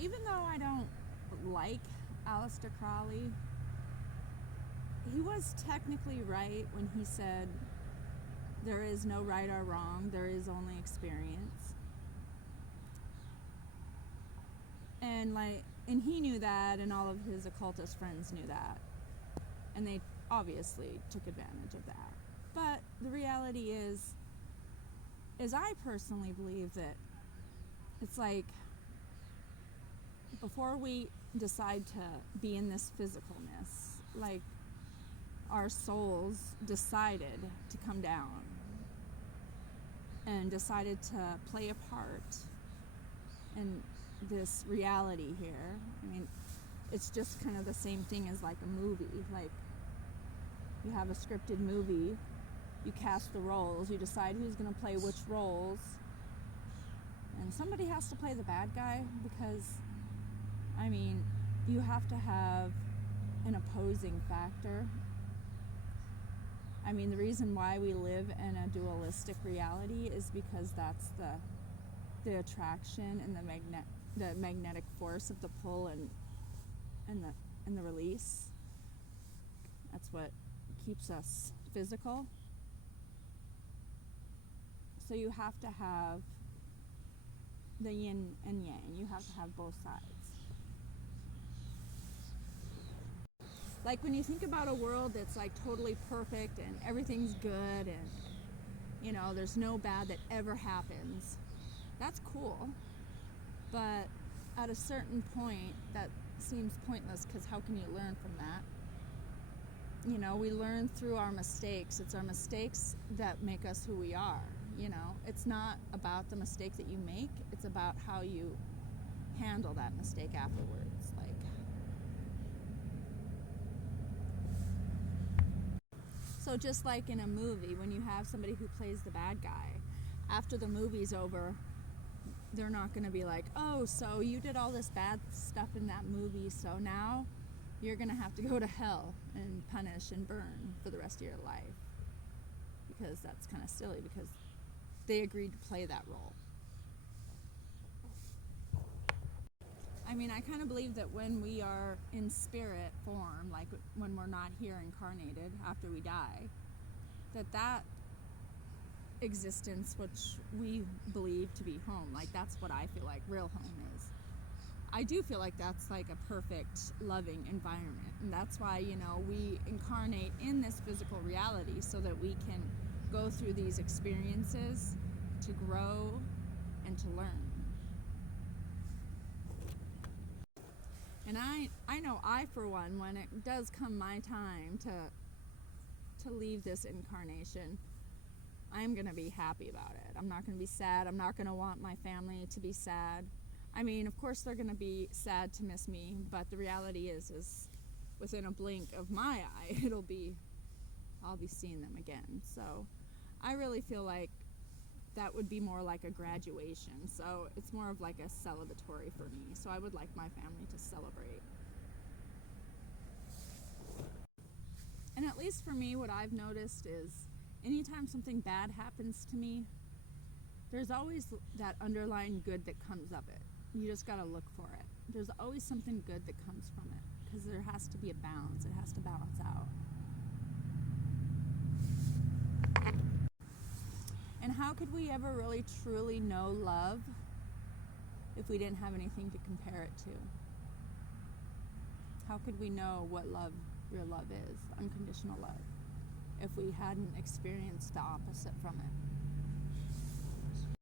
even though I don't like Aleister Crowley, he was technically right when he said there is no right or wrong, there is only experience. And he knew that, and all of his occultist friends knew that. And they obviously took advantage of that. But the reality is I personally believe that it's like, before we decide to be in this physicalness, like, our souls decided to come down and decided to play a part in this reality here. I mean, it's just kind of the same thing as like a movie. Like, you have a scripted movie, you cast the roles, you decide who's going to play which roles, and somebody has to play the bad guy, because, I mean, you have to have an opposing factor. I mean, the reason why we live in a dualistic reality is because that's the attraction and the magnetic force of the pull and the release. That's what keeps us physical. So you have to have the yin and yang. You have to have both sides. Like, when you think about a world that's like totally perfect and everything's good and, you know, there's no bad that ever happens, that's cool. But at a certain point, that seems pointless, because how can you learn from that? You know, we learn through our mistakes. It's our mistakes that make us who we are. You know, it's not about the mistake that you make, it's about how you handle that mistake afterwards. So just like in a movie, when you have somebody who plays the bad guy, after the movie's over, they're not going to be like, oh, so you did all this bad stuff in that movie, so now you're going to have to go to hell and punish and burn for the rest of your life. Because that's kind of silly, because they agreed to play that role. I mean, I kind of believe that when we are in spirit form, like when we're not here incarnated after we die, that existence, which we believe to be home, like, that's what I feel like real home is. I do feel like that's like a perfect, loving environment. And that's why, you know, we incarnate in this physical reality so that we can go through these experiences to grow and to learn. And I know I, for one, when it does come my time to leave this incarnation, I'm going to be happy about it. I'm not going to be sad. I'm not going to want my family to be sad. I mean, of course they're going to be sad to miss me, but the reality is within a blink of my eye, I'll be seeing them again. So I really feel like that would be more like a graduation. So it's more of like a celebratory for me. So I would like my family to celebrate. And at least for me, what I've noticed is anytime something bad happens to me, there's always that underlying good that comes of it. You just gotta look for it. There's always something good that comes from it, because there has to be a balance. It has to balance out. And how could we ever really truly know love if we didn't have anything to compare it to? How could we know what real love is, unconditional love, if we hadn't experienced the opposite from it?